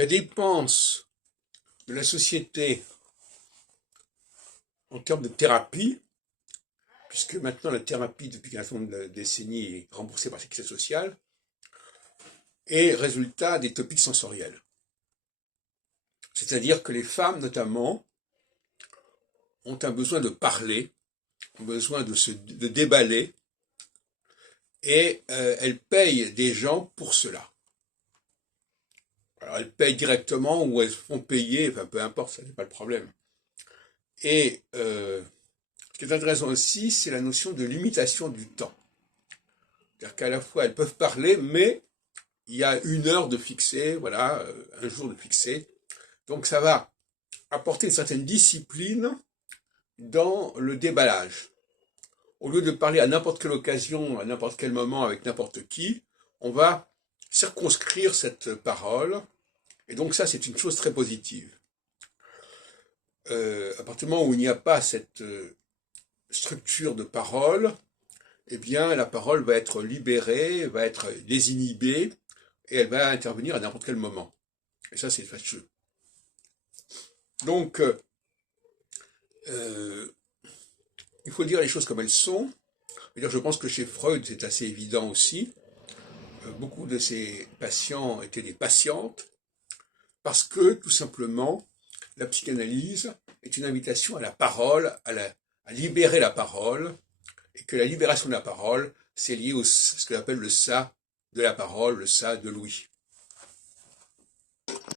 La dépense de la société en termes de thérapie, puisque maintenant la thérapie, depuis un certain nombre de décennies, est remboursée par la sécurité sociale, est résultat des topiques sensoriels. C'est-à-dire que les femmes, notamment, ont un besoin de parler, ont besoin de déballer, et elles payent des gens pour cela. Alors elles payent directement ou elles font payer, enfin peu importe, ça n'est pas le problème. Et ce qui est intéressant aussi, c'est la notion de limitation du temps. C'est-à-dire qu'à la fois elles peuvent parler, mais il y a une heure de fixé, voilà, un jour de fixé. Donc ça va apporter une certaine discipline dans le déballage. Au lieu de parler à n'importe quelle occasion, à n'importe quel moment, avec n'importe qui, on va circonscrire cette parole. Et donc ça, c'est une chose très positive. À partir du moment où il n'y a pas cette structure de parole, eh bien la parole va être libérée, va être désinhibée, et elle va intervenir à n'importe quel moment. Et ça, c'est fâcheux. Donc, il faut dire les choses comme elles sont. Je pense que chez Freud, c'est assez évident aussi. Beaucoup de ses patients étaient des patientes, parce que, tout simplement, la psychanalyse est une invitation à la parole, à libérer la parole, et que la libération de la parole, c'est lié à ce qu'on appelle le ça de la parole, le ça de Louis.